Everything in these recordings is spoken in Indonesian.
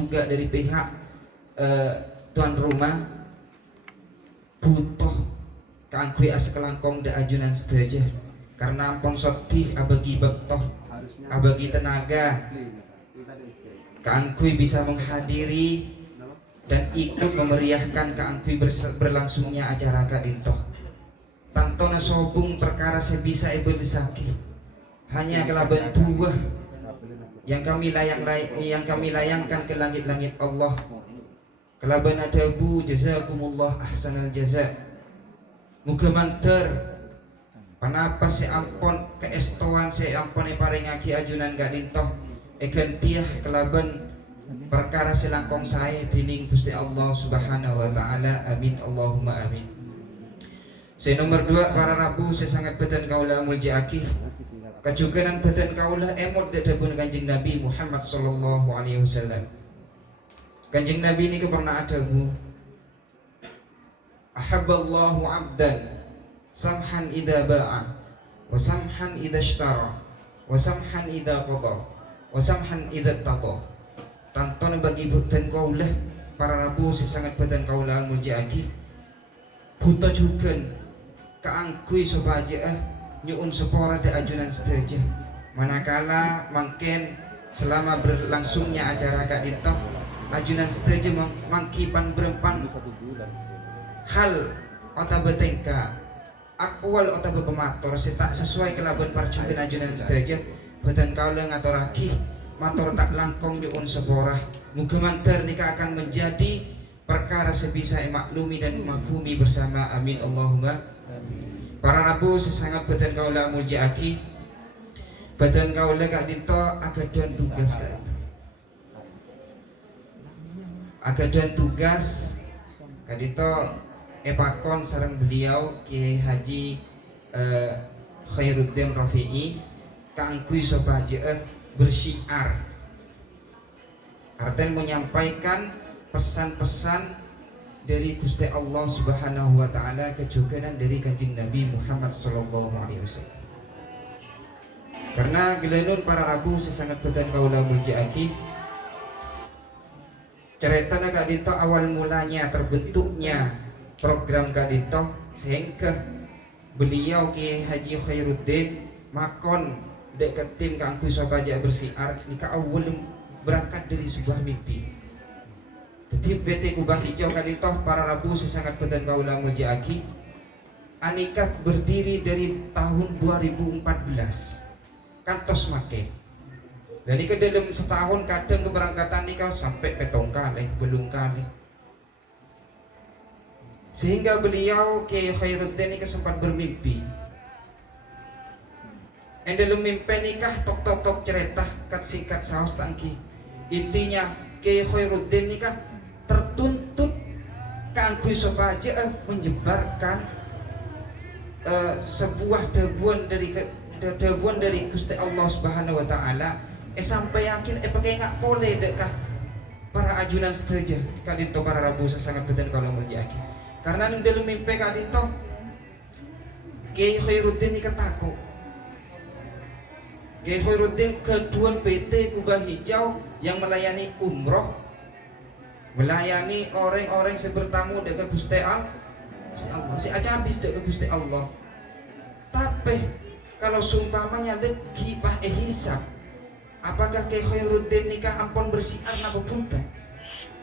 juga dari pihak tuan rumah butuh keangkui asekelangkong da ajunan sedaja karena ampun sotih abagi bektoh abagi tenaga keangkui bisa menghadiri dan ikut memeriahkan keangkui berlangsungnya acara kadintoh tantona sobung perkara sebisa ibu besaki hanya kelaban tuah yang kami layangkan ke langit-langit Allah kelaban adabu jazakumullah ahsanal jaza muga manter panapa ampun keestoan ampun paringaki ajunan gadintoh gantiah kelaban perkara selangkong saya dining Gusti Allah Subhanahu wa taala amin Allahumma amin. Saya nomor 2 para rabu saya sangat beten kaula muljaaki kajuganan beten kaula emot dadapun Kanjeng Nabi Muhammad sallallahu alaihi wasallam. Kanjeng Nabi ini pernah adamu ahabballahu abdan samhan idza ba'a wa samhan idza ishtara wa samhan idza qada wa samhan idza tata. Tanton bagi beten kaulah para rabu sangat beten kaulah muljaaki buta jugan kaangkui sobaja nyuun sepora da ajunan sedaja manakala mungkin selama berlangsungnya acara kak dintok ajunan sedaja mangkipan berempan hal otaba tengka akwal otaba pemator tak sesuai kelaban parjugan ajunan sedaja beten kaulah ngatoraki mator tak langkong nyuun sepora muga mantar nikah akan menjadi perkara sebisa maklumi dan mafhumi bersama amin Allahumma. Para rabu sesangat beten kaula muljaaki beten kaula kak dinto agadan tugas kak agadan tugas kak dinto epakon sareng beliau Kiai Haji Khairuddin Rafi'i kaangkui sobaja bersyiar artinya menyampaikan pesan-pesan dari Gusti Allah Subhanahu wa taala kejuganan dari Kanjeng Nabi Muhammad sallallahu alaihi wasallam. Karena gelenun para rabu sesangat beten kaula muljaaki cerita kak dito awal mulanya terbentuknya program kak dito sehingga beliau Kiai Haji Khairuddin makon dek tim kangku sobaja bersiar nikah awal berangkat dari sebuah mimpi. Jadi PT Kubah Hijau kaditoh para rabu sesangat beten kaula muljaaki anikat berdiri dari tahun 2014 kantos make dan ini ke dalam setahun kadang keberangkatan nikah sampai petong kali belum kali sehingga beliau Kiai Khairuddin ini sempat bermimpi yang dalam mimpi nikah tok cerita kat singkat saus tangki intinya Kiai Khairuddin nikah tertuntut kangkui sobaja menyebarkan sebuah debuan dari Gusti Allah Subhanahu wa taala sampai yakin pakai ngak boleh dekah para ajunan sedaja kadito para rabu sangat beten kalau muljaaki karena ning dalam mimpi kadito Kiai Khairuddin ni ketakut Kiai Khairuddin ketuan PT Kubah Hijau yang melayani umroh melayani orang-orang yang bertamu dekat Gusti Allah si aja habis dekat Gusti Allah tapi kalau sumpamanya lagi pak hisab apakah Kiai Khairuddin nikah ampun bersiar napa punten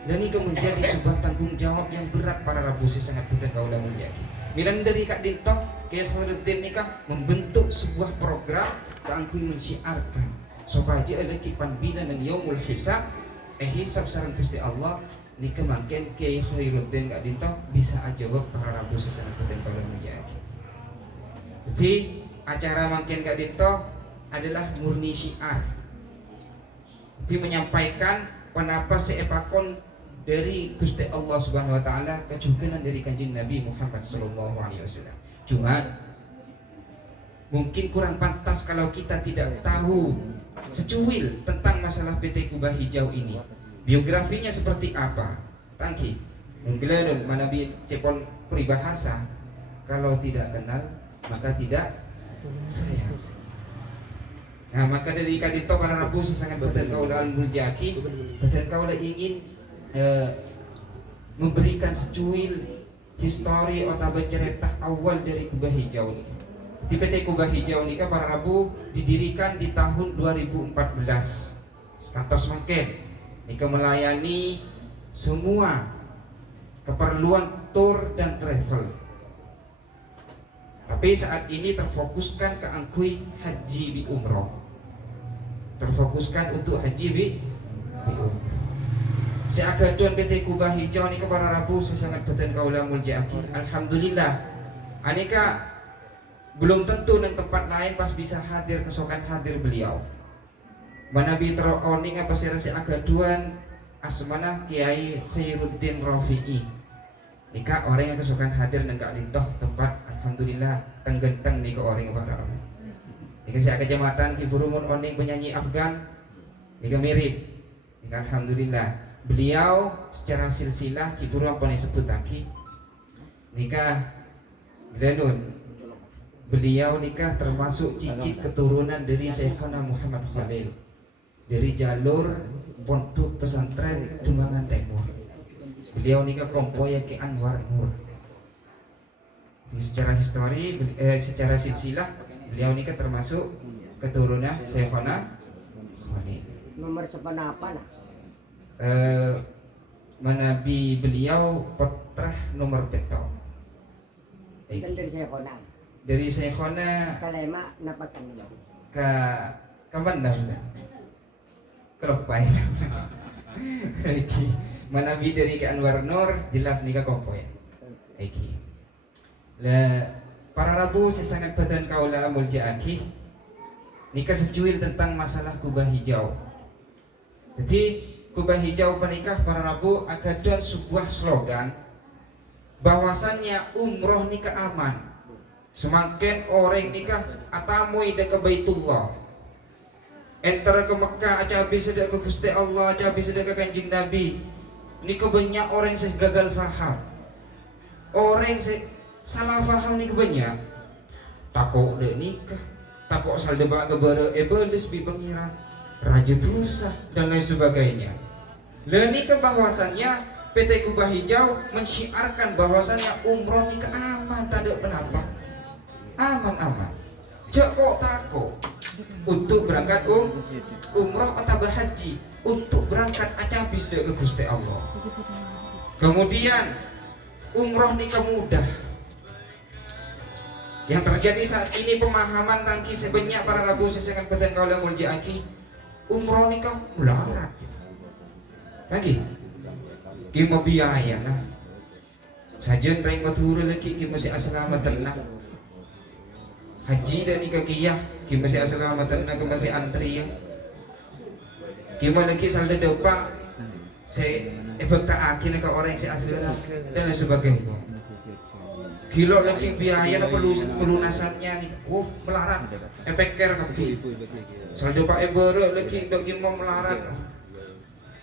dan ini menjadi sebuah tanggung jawab yang berat para rabu sangat beten kaula muljaaki milan dari kak dintok Kiai Khairuddin nikah membentuk sebuah program keangkui mensiarkan supaya ada kipan bina dan yaumul hisab hisab sareng Gusti Allah nikah makin Kiai Khairuddin gak dintok bisa jawab para rabu sangat beten kaula muljaaki. Jadi acara makin gak dintok adalah murni syiar. Jadi menyampaikan penapa seepakon dari Gusti Allah Subhanahu wa taala kejuganan dari Kanjeng Nabi Muhammad sallallahu alaihi wasallam. Cuma mungkin kurang pantas kalau kita tidak tahu secuil tentang masalah PT Kubah Hijau ini. Biografinya seperti apa? Tangki menggelarun manabi cepon peribahasa kalau tidak kenal maka tidak sayang. Nah maka dari kadito para Rabu sangat beten kaula muljaki, beten kaula ingin memberikan secuil histori atau cerita awal dari Kubah Hijau ini. Jadi PT Kubah Hijau ini kan para Rabu didirikan di tahun 2014. Sekantos mungkin Nika melayani semua keperluan tour dan travel. Tapi saat ini terfokuskan ke angkui haji bi umroh. Terfokuskan untuk haji bi umroh. Seagaduan PT Kubah Hijau ini para Rabu sangat beten kaula muljaaki. Alhamdulillah. Anika belum tentu dan tempat lain pas bisa hadir kesokan hadir beliau. Manabi teroning apa sih agaduan asmana Kiai Khairuddin Rafi'i. Nika orang yang kesukaan hadir nengak lintoh tempat alhamdulillah tenggenteng nika orang para orang. Nika saya kejamatan Kiburumun oning penyanyi Afgan. Nika mirip. Nika alhamdulillah beliau secara silsilah Kiburu apa nih sebutaki. Nika Glenun. Beliau nikah termasuk cicit keturunan dari Syekhana Muhammad Khalil dari jalur pondok pesantren Demangan Timur. Beliau nikah kompoya ke Anwar Nur. Secara histori, secara silsilah beliau nikah termasuk keturunan Syekhana Khalil. Nomor sepana apa nah? Manabi beliau petrah nomor peto. Kan dari saya konang. Dari Syekhana Kalema napakan dulu. Ke mana? Keropai. Manabi dari ke Anwar Nur jelas nikah kompoy. Iki. Lah para Rabu saya sangat beten kaula muljaaki. Nikah secuil tentang masalah Kubah Hijau. Jadi Kubah Hijau penikah para Rabu agadan sebuah slogan bahwasannya umroh nikah aman. Semakin orang nikah atamui ke Baitullah. Enter ke Mekah aja habis sedek ke Gusti Allah, aja habis sedek ke Kanjeng Nabi. Nikah banyak orang yang gagal faham. Orang yang salah faham nikah banyak. Takut dek nikah, takut asal debak gebara iblis bi pengira, raja dosa dan lain sebagainya. Dan nikah bahwasannya PT Kubah Hijau mensyiarkan bahwasannya umroh nikah aman, tak ada penapa. Aman-aman. Jok kok takut untuk berangkat umroh atau haji, untuk berangkat aja habis ke Gusti Allah. Kemudian umroh nikah mudah. Yang terjadi saat ini pemahaman tangki sebanyak para Rabu sesengan beten kaula muljaaki. Umroh nikah melarat. Tangki. Kimo biaya nah. Sajen ring matur lagi kimo si asalamat tenang. Haji dan nikah kiyah kimo si asalamat tenang ke masih antri ya. Kimo lagi salda depa se efekta akhirnya ke orang si asal dan lain sebagainya. Kilo lagi biaya na pelunasannya nih, melarat, efek care kapi. Saldo pak ebere lagi dok mau melarat.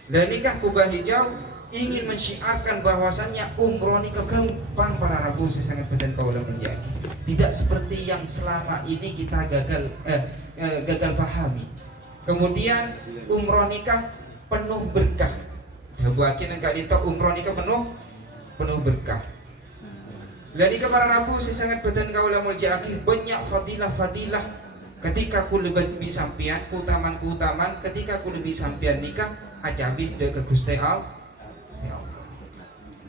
Dan nikah Kubah Hijau ingin mensyiarkan bahwasannya umroh nikah gampang para Rabu saya sangat beten kaula menjadi. Tidak seperti yang selama ini kita gagal pahami. Kemudian umroh nikah penuh berkah. Dabuakin engkau dito umroh nikah penuh berkah. Lani ke para Rabu saya sangat beten kaula muljaaki banyak fadilah ketika ku lebih sampian keutamaan ketika ku lebih sampian nikah aja habis de ke Gusti Allah.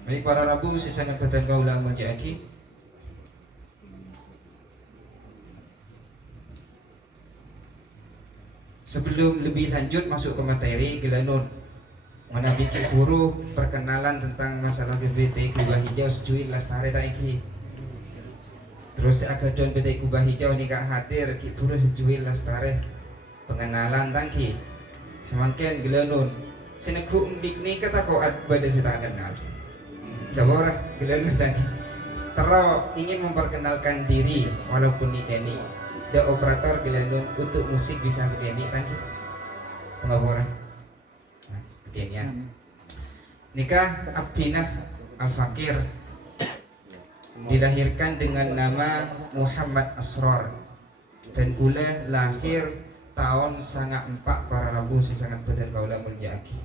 Baik para Rabu saya sangat beten kaula muljaaki. Sebelum lebih lanjut masuk ke materi Gelanun mana bikin guru perkenalan tentang masalah PT Kubah Hijau secuil lastare taiki. Terus agadon PT Kubah Hijau nikah hadir ki guru secuil lastare pengenalan tangki. Semakin Gelanun senegu umbik kata kau pada saya tak kenal. Sabar Gelanun tadi. Tero ingin memperkenalkan diri walaupun nikah ini. The operator Gelanun untuk musik bisa begini tadi pengaburan beginian nikah Abdinah Al-Fakir dilahirkan dengan nama Muhammad Asrar dan ula lahir tahun sangat empat para rabu si sangat betul kaula muljaki.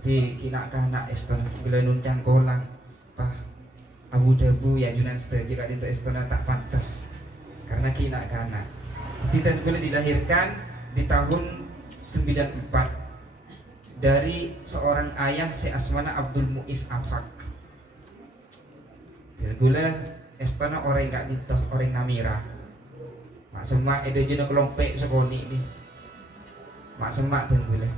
Jadi kina kana eston gelanun cangkolang pah Abu Dhabu ya Junan setuju kali itu estona tak pantas karena kina kana. Jadi dan kula dilahirkan di tahun 94 dari seorang ayah si asmana Abdul Muiz Afak. Jadi kula estona orang gak ditoh orang namira. Mak semak ada jenak kelompok sekoni ni. Mak semak dan gula.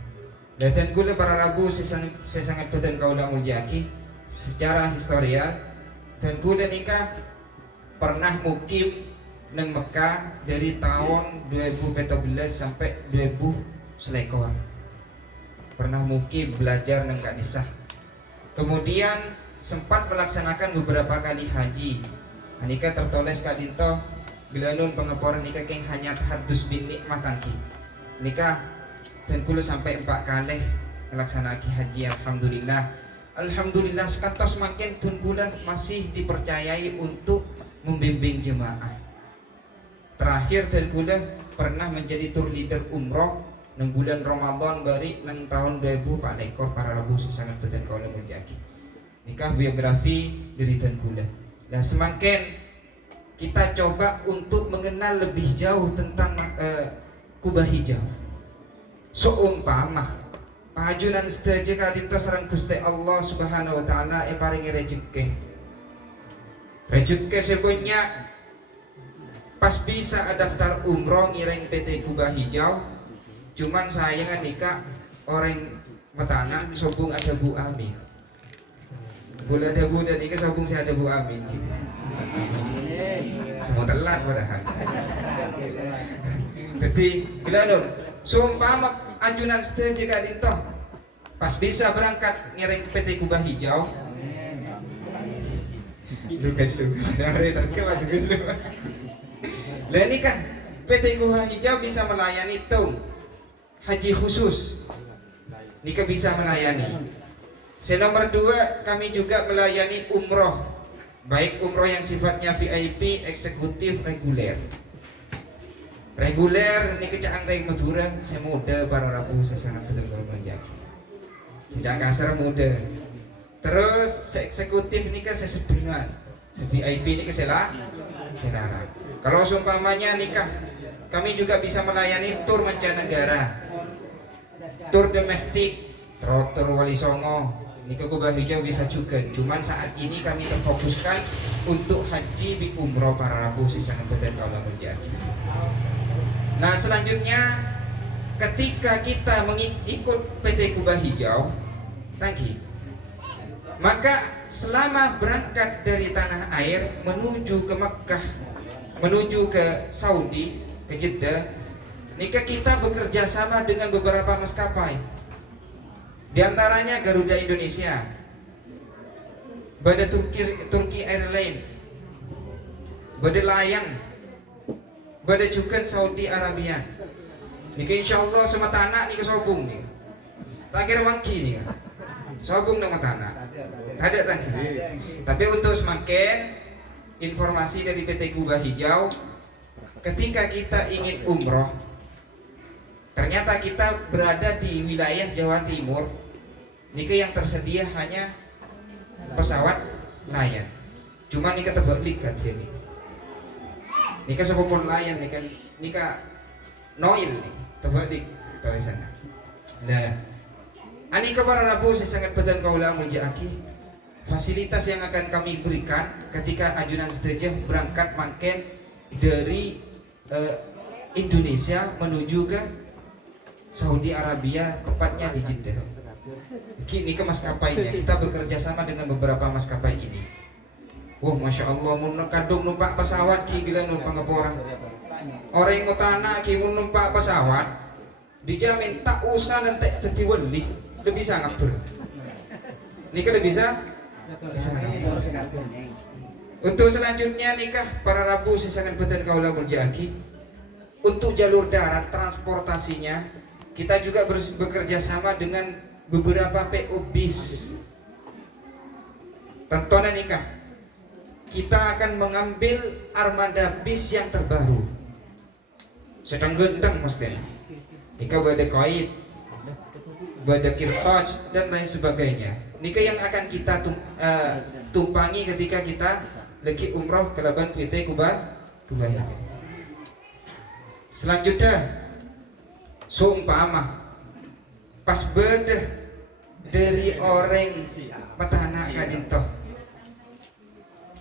Dan gula para rabu saya sangat betul kaulah muljaki secara historial dan gula nikah pernah mukim nang Mekah dari tahun 2014 sampai 2000 selekor. Pernah mukim belajar nang Kadisah. Kemudian sempat melaksanakan beberapa kali haji. Nikah tertulis kadito gelanun pengeporan nikah keng hanya tahadus bin nikmah tangki nikah dan kula sampai 4 kali melaksanakan haji. Alhamdulillah sekantos makin tun kula masih dipercayai untuk membimbing jemaah. Terakhir dan kula pernah menjadi tour leader umroh nang bulan Ramadan bari nang tahun 2000 Pak Lekor para rabu sangat beten kaula muljaki. Nikah biografi dari dan kula. Dan semakin kita coba untuk mengenal lebih jauh tentang kubah hijau. Seumpama pajunan sedaja kadito sareng Gusti Allah Subhanahu wa taala paringi rezeki. Rezeki sebanyak pas bisa daftar umroh ngiring PT Kubah Hijau. Cuman sayang nikah orang metana sobung ada Bu Amin. Gula ada Bu dan nikah sobung saya ada Bu Amin. Semua telat padahal. Jadi gelanun sumpama ajunan setuju kadito pas bisa berangkat ngiring PT Kubah Hijau. Lu hari terkema dulu. Lah ini kan PT Kubah Hijau bisa melayani tung haji khusus. Nika bisa melayani. Nomor 2 kami juga melayani umroh. Baik umroh yang sifatnya VIP, eksekutif, reguler. Reguler ini kecaan dari Madura, saya muda para rabu saya sangat betul kalau menjaki. Sejak kasar muda. Terus eksekutif ini kan saya sedengan, saya VIP ini ke saya larang. Kalau seumpamanya nikah, kami juga bisa melayani tur mancanegara, tur domestik, tur Wali Songo. Nikah Kubah Hijau bisa juga, cuman saat ini kami terfokuskan untuk haji di umroh para rabu sangat betul kaulah muljaki. Nah selanjutnya ketika kita ikut PT Kubah Hijau tangki, maka selama berangkat dari tanah air menuju ke Mekah, menuju ke Saudi, ke Jeddah, nikah kita bekerja sama dengan beberapa maskapai. Di antaranya Garuda Indonesia, Bada Turki Airlines, Bada Lion, Bada juga Saudi Arabia. Nika insyaallah sama tanah nika sobung nih. Tak kira mangki nih. Sobung nama tanah. Ada tadi. Tapi untuk semakin informasi dari PT Kubah Hijau, ketika kita ingin umroh, ternyata kita berada di wilayah Jawa Timur. Nika yang tersedia hanya pesawat Lion. Cuma nika terbalik kan dia nih. Nika sepupun Lion nika Noil nih terbalik tulisannya. Nah, anika para rabu saya sangat betul kaulah muljaki. Fasilitas yang akan kami berikan ketika ajunan sedaja berangkat makin dari Indonesia menuju ke Saudi Arabia, tepatnya di Jeddah. Ini ke maskapainya, kita bekerja sama dengan beberapa maskapai ini. Wah, masya Allah, mun kadung numpak pesawat ki gila numpak ngeporang. Orang yang mau tanah ki mun numpak pesawat, dijamin tak usah nanti jadi wali, lebih bisa ngapur. Nikah lebih bisa ngapur. Untuk selanjutnya nikah para rabu saya sangat betul kaulah muljaki. Untuk jalur darat transportasinya kita juga bekerja sama dengan beberapa PO bis. Tentunya nikah kita akan mengambil armada bis yang terbaru, sedang gendeng mas Den. Nika bada koid, bada kirtoj dan lain sebagainya. Nika yang akan kita tumpangi ketika kita lagi umroh ke Laban PT Kubah. Selanjutnya seumpama pas bedah dari orang matana kadinto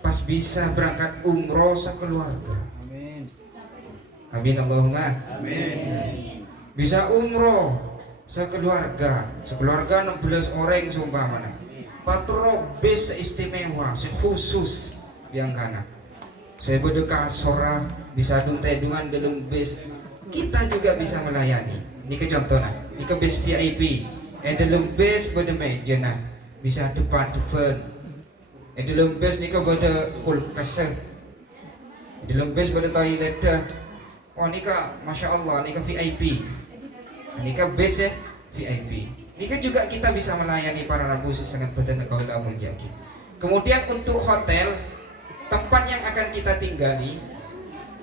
pas bisa berangkat umroh sekeluarga. Amin Allahumma. Amin. Bisa umroh sekeluarga 16 orang seumpama. Patro bis istimewa, khusus yang kana. Saya berdeka sora bisa tedungan dalam bis. Kita juga bisa melayani. Ini ke contohnya, ini ke bis VIP. Dalam bis pada meja nah, bisa depan. Dalam bis ni ke pada kulkas. Dalam bis pada toilet dah. Oh ni ke, masya Allah, ni ke VIP. Ni ke bis ya VIP. Ini kan juga kita bisa melayani para rabu sangat petana kaula muljaki. Kemudian untuk hotel, tempat yang akan kita tinggali,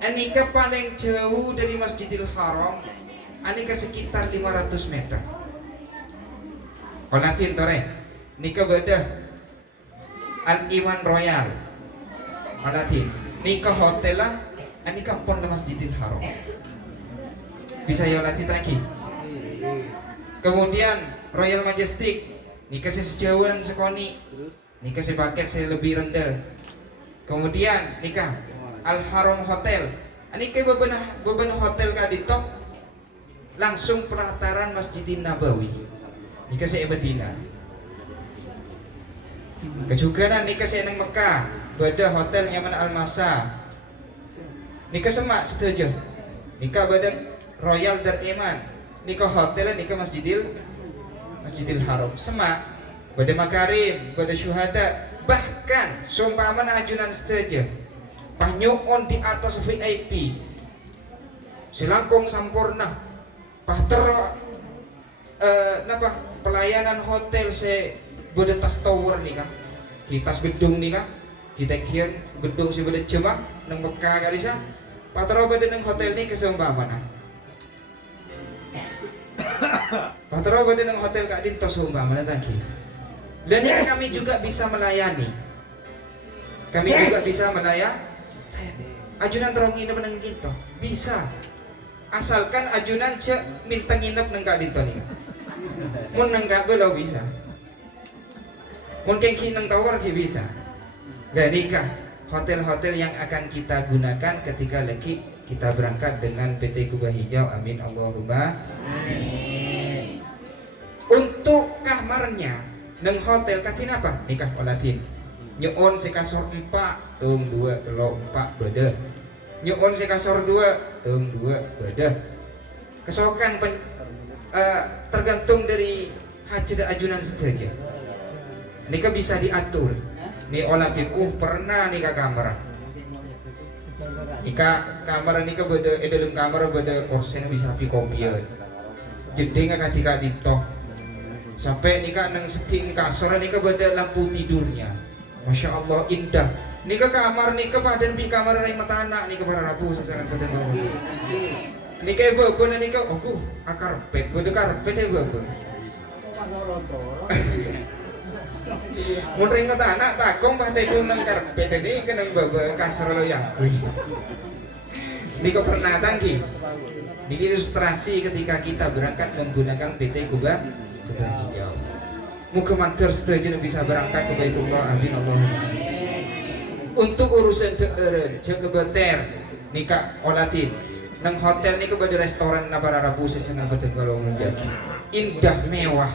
anika paling jauh dari Masjidil Haram, anika sekitar 500 meter. Olatin tore, nika beda Al-Iman Royal. Olatin, nika hotel lah, anika pon Masjidil Haram. Bisa ya olatin lagi. Kemudian Royal Majestic, nika sejauhan sekoni, nika paket saya lebih rendah. Kemudian nika Al Haram Hotel, nika beban hotel kadito langsung pelataran Masjidin Nabawi, nika saya Medina. Kejuganan nika saya nang Mekah, beda hotel nyaman Al Masa, nika semak setuju, nika beda Royal Dar Iman, nika hotel nika Masjidil Haram semak, beda Makarim, beda Syuhada. Bahkan seumpama ajunan setuju panyuon di atas VIP silangkong sampurna pahtero napa pelayanan hotel se bedetas tower nih kan kitas gedung nih kan kita kian gedung si beda jemah nang Mekah kalisa pahtero beda nang hotel nih keseumpama nah pahtero beda nang hotel kak dinto seumpama nah tangki. Dan yang kami juga bisa melayani. Kami juga bisa melayani. Ajunan terong nginep nang kinto. Bisa. Asalkan ajunan cek minta nginep nang kak dinto nih. Mun nang kak belau bisa. Mun kengki nang tower sih bisa. Dan nikah hotel-hotel yang akan kita gunakan ketika lagi kita berangkat dengan PT Kubah Hijau. Amin Allahumma. Untuk kamarnya neng hotel katin apa? Nikah olatin. Nyoon se kasor 4, tung 2, telo 4 beda. Nyoon se kasor 2, tung 2 beda. Kesokan tergantung dari hajat ajunan saja. Nikah bisa diatur. Nih olatin, pernah nikah kamar. Nikah kamar nikah beda, dalam kamar beda kursinya bisa kopian. Jadi nggak ketika ditoh. Sampai nikah nang seting kasur nikah beda lampu tidurnya, masya Allah indah. Nikah kamar nikah padan bi kamar rai mata anak nikah para rabu sesangat padan bawah. Nikah bebo nikah karpet beda karpet ya bebo. Mun rai mata anak takong patai nang karpet ini kenang bebo kasur lo yang kui. Nikah pernah tangki. Ini ilustrasi ketika kita berangkat menggunakan PT Kubah Hijau. Muka mantar setuju bisa berangkat ke Baitullah. Amin Allahumma. Untuk urusan deeren jaga beter nikah olatin nang hotel nikah pada restoran na para rabu sesana betul kalau menjadi indah mewah.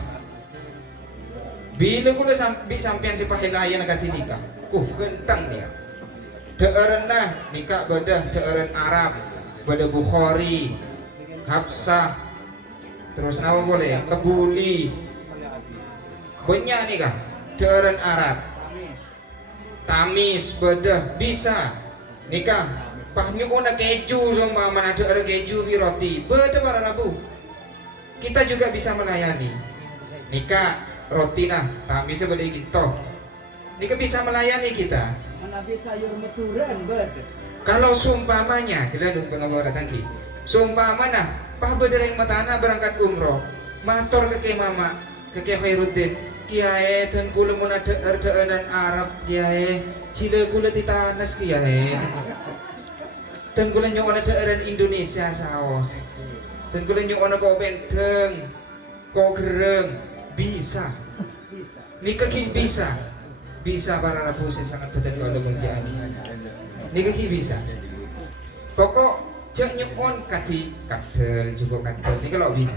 Bila kula sampean si pahilayan nakati nikah gentang nih deeren nah nikah pada deeren Arab pada Bukhari Hafsah terus nama boleh kebuli banyak nih kah deran Arab Tamis bedah bisa nikah pahnya una keju sama mana ada keju bi roti bedah para rabu kita juga bisa melayani nikah roti nah Tamis bedah gitu nikah bisa melayani kita Nabi sayur meturan bed. kalau sumpamanya kita dong pengabar tangki sumpamana Pah bedereng matana berangkat umroh. Mator ke mama, ke Khairuddin. Kiai dan kula mun ada erdaan Arab kiai, cile kula titanas kiai. Dan kula nyuwun daerah Indonesia saos. Dan kula nyuwun kok pendeng, kok gereng, bisa. Nika ki bisa. Bisa para rabu sangat betul kalau menjadi. Nika ki bisa. Pokok cek nyuwun kati kadel juga kadel. Nika lo bisa.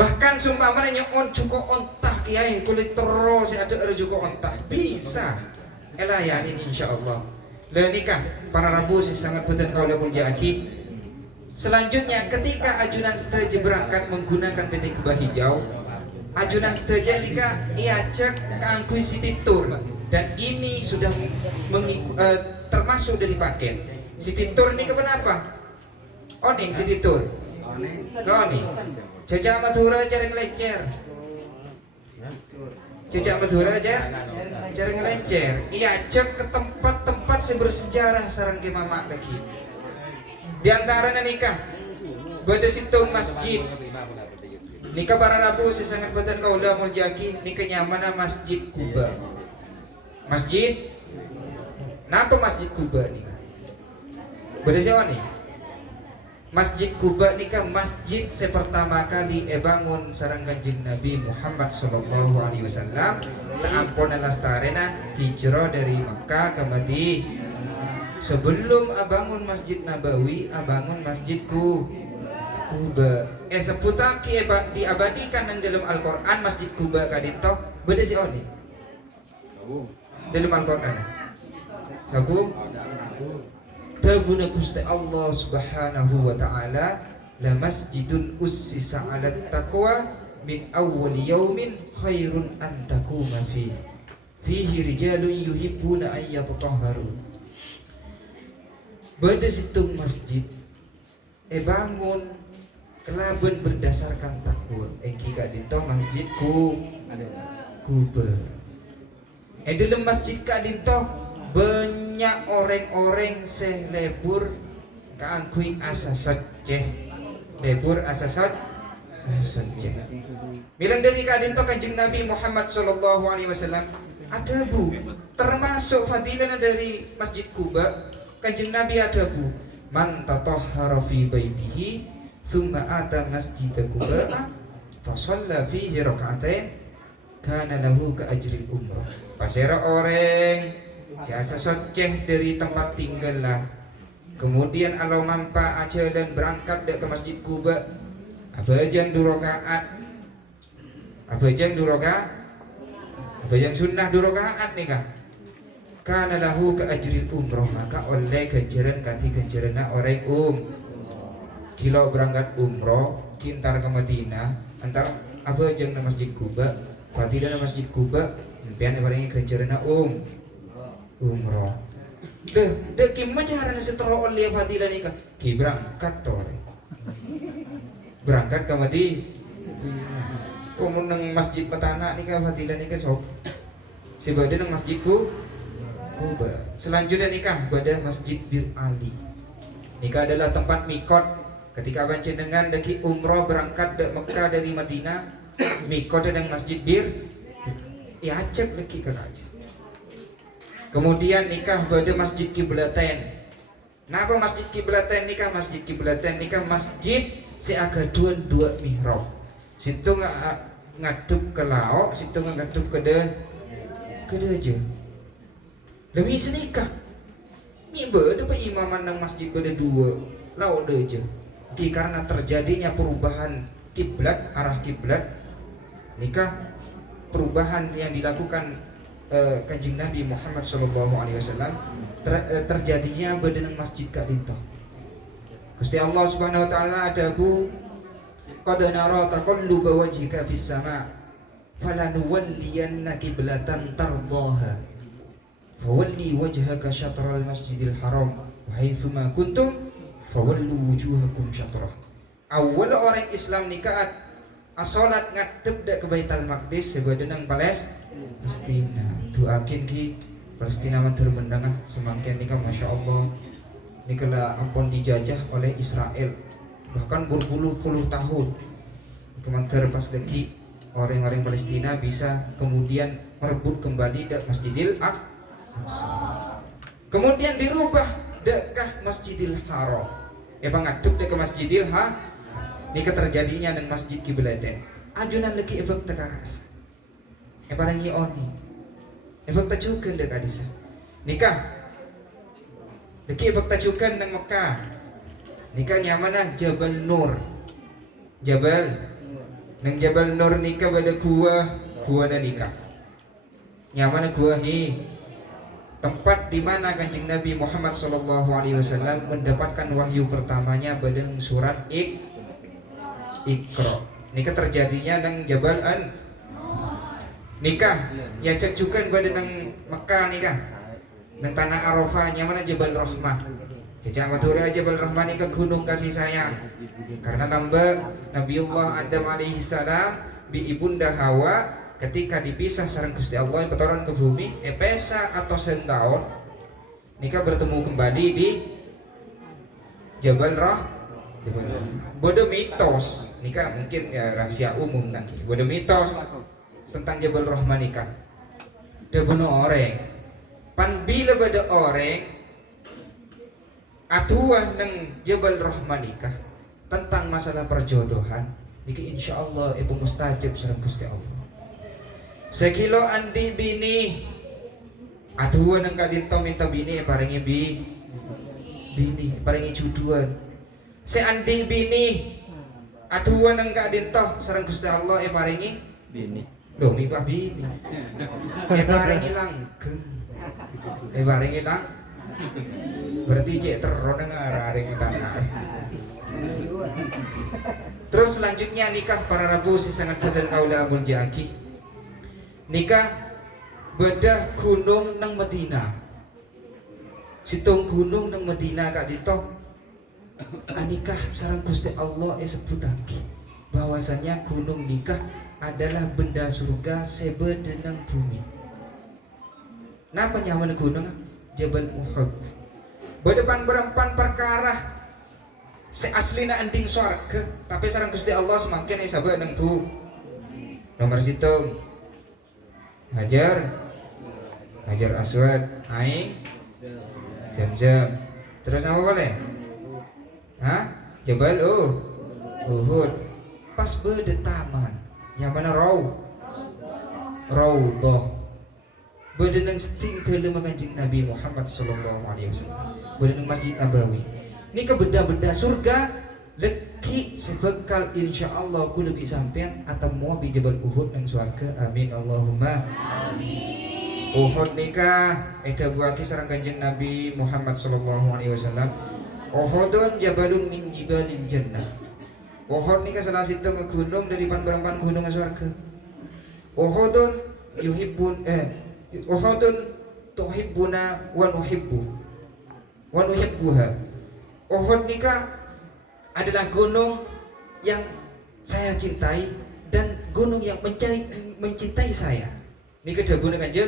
Bahkan sumpamane nyuwun cukup ontah kiai kulit terus ada juga ontah bisa. Elayanin insyaallah. Dan nikah para rabu sangat betul kalau menjadi. Selanjutnya ketika ajunan setelah berangkat menggunakan PT Kubah Hijau, ajunan setelah ketika ia cek keangkui City Tour dan ini sudah termasuk dari paket. City Tour ini kenapa? Oning City Tour. Oning. Jajak Madura jarang ngelencer. Jajak Madura aja jarang ngelencer. Ia cek ke tempat-tempat yang bersejarah sarang ke mama lagi. Di antaranya nikah pada situ masjid. Nikah para rabu sangat betul kau ulah muljaki nikahnya mana Masjid Kuba. Masjid. Napa Masjid Kuba nikah? Pada siapa nih? Masjid Kuba nikah masjid sepertama kali bangun sareng Kanjeng Nabi Muhammad sallallahu alaihi wasallam saampun lastarena hijrah dari Makkah ke Madinah. Sebelum abangun Masjid Nabawi, abangun Masjid Kuba. Seputaki diabadikan yang dalam Al-Quran Masjid Kuba kadito beda si oni dalam Al-Quran. Sabung Tabuna Gusti Allah Subhanahu wa taala la masjidun ussisa 'ala taqwa min awwal yaumin khairun an taquma fihi rijalun yuhibbuna an yatatahharu. Pada situng masjid bangun kelaban berdasarkan takwa engki kak dinto Masjid Kuba. Dalam masjid kak dinto banyak orang-orang selebur kaangkui asasat ceh lebur asasat ceh. Bilang dari kadinto Kanjeng Nabi Muhammad sallallahu alaihi wasallam ada bu termasuk fadilah dari Masjid Kuba. Kanjeng Nabi ada bu man tatahhara fi baitihi thumma ata Masjid Kuba fa shalla fihi rak'atain kana lahu ka ajril umrah. Pasera orang siasa soceh dari tempat tinggal lah. Kemudian kalau mampa aja dan berangkat ke Masjid Kuba. Apa yang durokaat? Apa yang sunnah durokaat nih kah? Karena lahu ke ajril umroh maka oleh ganjaran kati ganjaran orang kilo berangkat umroh kintar ke Madinah antar apa yang nama Masjid Kuba fadilah Masjid Kuba impian paling ganjaran umroh. Deh gimana caranya setelah oleh fadilah nikah? Ki berangkat tore. Berangkat ke Madinah. Menang masjid petana nikah fadilah nikah sob. Si badan nang Masjid Kuba. Selanjutnya nikah pada Masjid Bir Ali. Nikah adalah tempat mikot. Ketika panjenengan daki umroh berangkat dari Mekah dari Madinah, mikot dengan Masjid Bir. Ya cek lagi kakak. Kemudian nikah pada Masjid Kiblatain. Napa Masjid Kiblatain nikah? Masjid Kiblatain nikah masjid seagaduan dua mihrab. Situ ngadep ke laut, situ ngadep ke aja. Demi senikah. Mi beda pa imaman ng masjid pada dua laut aja. Karena terjadinya perubahan kiblat, arah kiblat. Nikah perubahan yang dilakukan Kanjeng Nabi Muhammad SAW terjadinya badan masjid kak dinto. Gusti Allah Subhanahu wa taala ada bu qad nara taqalluba wajhika fis sama falanuwalliyannaka qiblatan tardaha fawalli wajhaka syatral masjidil haram wa haitsuma kuntum fawallu wujuhakum syatrah. Awal orang Islam nikah asolat ngadep dak ke Baitul Maqdis sebadan Palestina. Doakin ki Palestina matur menengah semakin nikah masya Allah nikah ampun dijajah oleh Israel bahkan berpuluh-puluh tahun. Kemantar pas lagi orang-orang Palestina bisa kemudian merebut kembali ke Masjidil Aqsa. Kemudian dirubah dekah Masjidil Haram. Ngaduk ke Masjidil Ini terjadinya dengan Masjid Kiblaten. Ajunan lagi efek tekas. Barangi oni. Efek tajukan dek adisa. Nikah. Lagi efek tajukan nang Mekah. Nikah nyamana Jabal Nur. Nang Jabal Nur nikah pada gua dan nikah. Nyamana gua tempat di mana Kanjeng Nabi Muhammad SAW mendapatkan wahyu pertamanya pada surat Iqra. Nikah terjadinya nang Jabal nikah ya cecukan pada nang Mekah nikah nang tanah Arafah nyamana Jabal Rahmah. Jajak matura Jabal Rahmah nikah gunung kasih sayang. Karena nambah Nabiullah Adam alaihi salam bi ibunda Hawa ketika dipisah sareng Gusti Allah petoran ke bumi pesa atau sentaun nikah bertemu kembali di Jabal Rahmah. Bodoh mitos nikah mungkin ya rahasia umum nanti. Bodoh mitos tentang Jabal Rahmah nikah. Dia bunuh orang. Pan bila bada orang atuan nang Jabal Rahmah nikah tentang masalah perjodohan nikah insyaallah ibu mustajab sareng Gusti Allah. Sekilo andi bini atuan nang kadinto minta bini paringi bini paringi juduan. Se andi bini atuan nang kadinto sareng Gusti Allah paringi bini. Loh mi pa bini. Paringi langgeng. Paringi lang. Berarti cek terus nang areng tanah. Terus selanjutnya nikah para rabu si sangat betul kaula muljaki. Nikah bedah gunung nang Medina. Situng gunung nang Medina kak dito. Nikah sareng Gusti Allah sebutake bahwasanya gunung nikah adalah benda surga sebedenang bumi. Napa nyaman gunung? Jabal Uhud. Berdepan berempan perkara seaslina ending swarga tapi sareng Gusti Allah semakin sabar nang bu. Nomor situng Hajar Aswad, Aing, Zam-Zam. Terus apa boleh? Jabal Uhud. Pas bede taman, nyamana Raudhah. Bede nang sting teu Kanjeng Nabi Muhammad sallallahu alaihi wasallam. Bede nang Masjid Nabawi. Ini ke benda-benda surga leki sebekal insyaallah ku lebih sampean atau mau di Jabal Uhud nang surga. Amin Allahumma amin. Uhud nikah buaki sareng Kanjeng Nabi Muhammad sallallahu alaihi wasallam. Uhudun jabalun min jibalil jannah. Uhud nikah salah satu gunung dari pan-pan gunung surga. Uhudun Uhudun tuhibbuna wa nuhibbuha. Uhud nikah adalah gunung yang saya cintai dan gunung yang mencintai saya. Nikah gunung Kanjeng.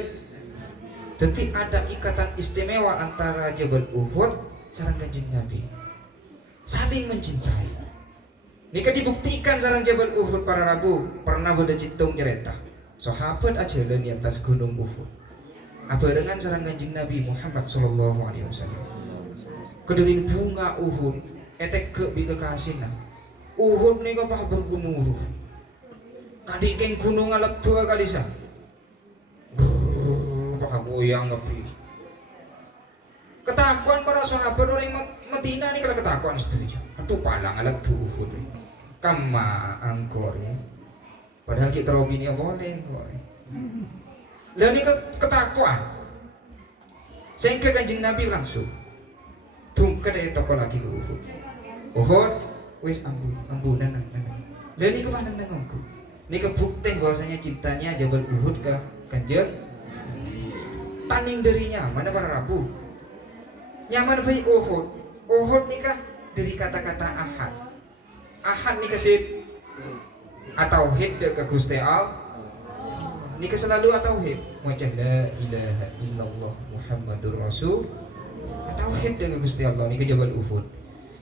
Jadi ada ikatan istimewa antara Jabal Uhud sareng Kanjeng Nabi. Saling mencintai. Nikah dibuktikan sareng Jabal Uhud para rabu pernah beda citung nyereta. Sahabat aja di atas gunung Uhud. Abarengan sareng Kanjeng Nabi Muhammad sallallahu alaihi wasallam. Kedurin bunga Uhud etek ke bi kekasihna. Uhud nika pah bergemuruh. Kadi keng gunung alat tua kalisa. Pah goyang ngepi. Ketakuan para sahabat orang Madinah ni kalau ketakuan setuju. Aduh palang alat tu Uhud. Kama angkor ya. Padahal kita robinnya boleh kok. Lalu ni ketakuan. Sehingga Kanjeng Nabi langsung tungkar dari toko lagi ke Uhud. Uhud, wes ambunan nang. Lalu ni kemana nangku? Ni kebukti bahwasanya cintanya Jabal Uhud ke Kanjeng. Taning darinya mana para rabu? Nyaman bayi Uhud. Uhud nikah dari kata-kata ahad. Ahad nikah sid atau hid ke Gusti Allah. Nikah selalu atau hid. Macam la ilaha illallah Muhammadur Rasul. Tauhid dengan Gusti Allah ni ke Jabal Uhud.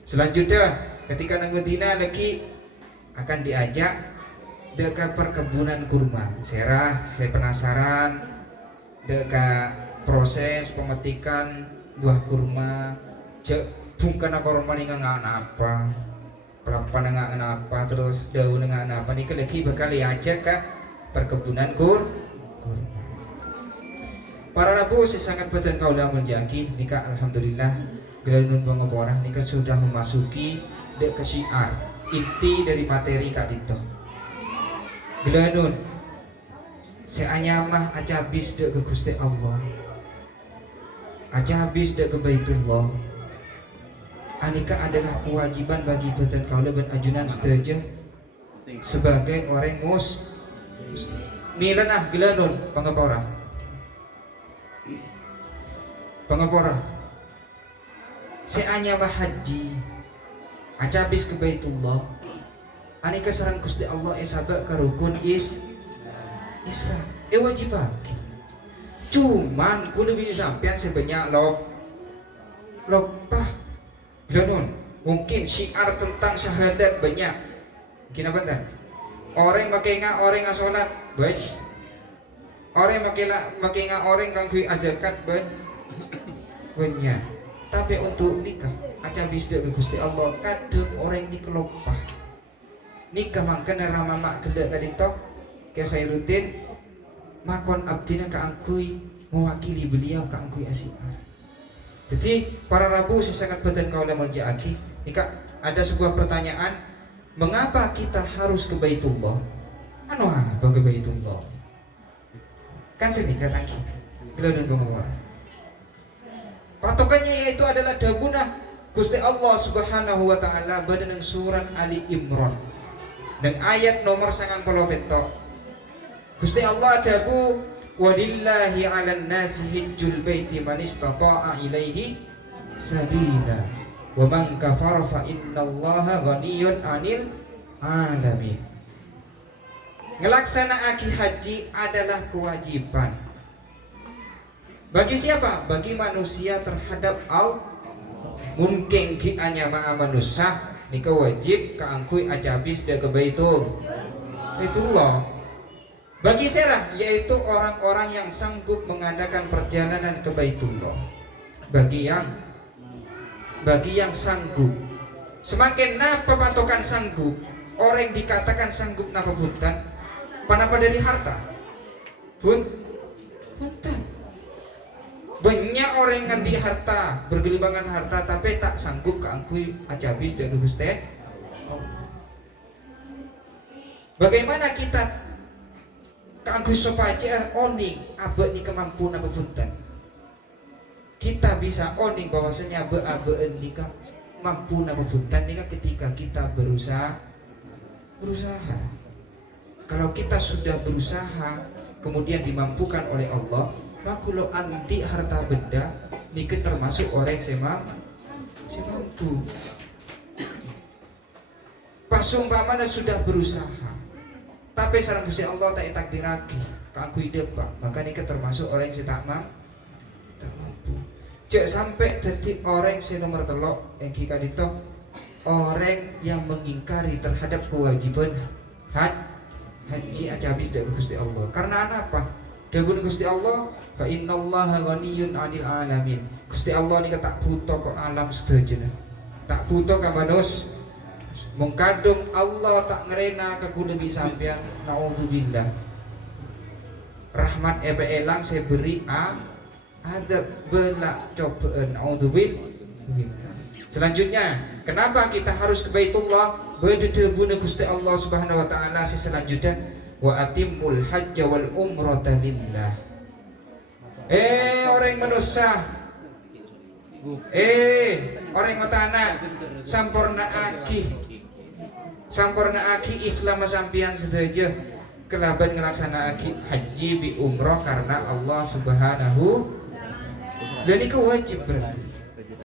Selanjutnya ketika nang Medina lagi akan diajak dekat perkebunan kurma. Saya penasaran dekat proses pemetikan buah kurma. Bungkana korma nih nggak apa, pelapa nggak apa, terus daun nggak apa nih lagi bakal diajak ke perkebunan kurma. Para rabu sesangat beten kaulah menjaki nikah alhamdulillah gelanun pengeborah nikah sudah memasuki dek ke syiar inti dari materi kak dito. Gelanun seanyamah aja habis dek ke Gusti Allah, aja habis dek ke Baitullah. Anika adalah kewajiban bagi beten kaulah ben ajunan setuju sebagai orang muslim. Milanah gelanun pengeborah. Pengapora seanya haji aca habis ke Baitullah ani keserang Gusti Allah sabak ke rukun Islam wajib cuman ku lebih sampean sebanyak lopah lanun mungkin syiar tentang syahadat banyak mungkin apa kan orang makenga orang ngasolat baik orang makenga orang kangkui azakat banyak tapi untuk nikah aca bisda ke Gusti Allah kadang orang dikelopah nikah mangkana ramama kendak kadito ke Khairuddin makon abdina ka angkui mewakili beliau ka angkui asiar. Jadi para rabu sesangat beten kaulah maljaaki nikah ada sebuah pertanyaan, mengapa kita harus ke Baitullah? Anu apa ke Baitullah? Kan senikah tangki gelanun bangawar. Patokannya yaitu adalah dabuna Gusti Allah Subhanahu wa taala badan surat Ali Imran. Dan ayat nomor 90 petok. Gusti Allah dabu walillahi 'alan nasi hajjul baiti man istata'a ilaihi sabila wa man kafara fa innallaha ghaniyyun 'anil 'alamin. Ngelaksanaake haji adalah kewajiban. Bagi siapa? Bagi manusia terhadap Allah. Mungkin ki anya ma'a manusia nika wajib kaangkui aja habis dah ke Baitullah. Bagi serah yaitu orang-orang yang sanggup mengadakan perjalanan ke Baitullah. Bagi yang sanggup. Semakin napa patokan sanggup, orang dikatakan sanggup napa punten? Panapa dari harta? Punten. Banyak orang yang di harta, bergelibangan harta tapi tak sanggup keangkui aja habis dan ke Gusti Allah. Bagaimana kita keangkui sopaja oning abek ni kemampuan apa punten? Kita bisa oning bahwasanya abe-abeen nikah mampu apa punten nikah ketika kita berusaha. Kalau kita sudah berusaha kemudian dimampukan oleh Allah, maka lo anti harta benda nikah termasuk orang semampu. Pasumpamana sudah berusaha, tapi sareng Gusti Allah tak takdirake kangkui depa, maka nikah termasuk orang yang tak mampu. Cek sampai dadi orang yang nomor telok yang kika dito orang yang mengingkari terhadap kewajiban haji aja habis dari Gusti Allah. Karena apa? Dawuh Gusti Allah, fa innallaha ghaniyyun 'anil 'alamin. Gusti Allah nika tak butuh kok alam sedaya. Tak butuh ka manus. Mung kadung Allah tak ngerena ke kulebi sampean, naudzubillah. Rahmat elang saya beri ada belak cobaan, naudzubillah. Selanjutnya, kenapa kita harus ke Baitullah? Berdedebuna Gusti Allah Subhanahu wa taala selanjutnya wa atimul hajja wal umrata lillah. Orang manusia orang matana sampurna aki Islam sampian sedaja kelaban ngelaksana aki haji bi umroh karena Allah Subhanahu dan itu wajib berarti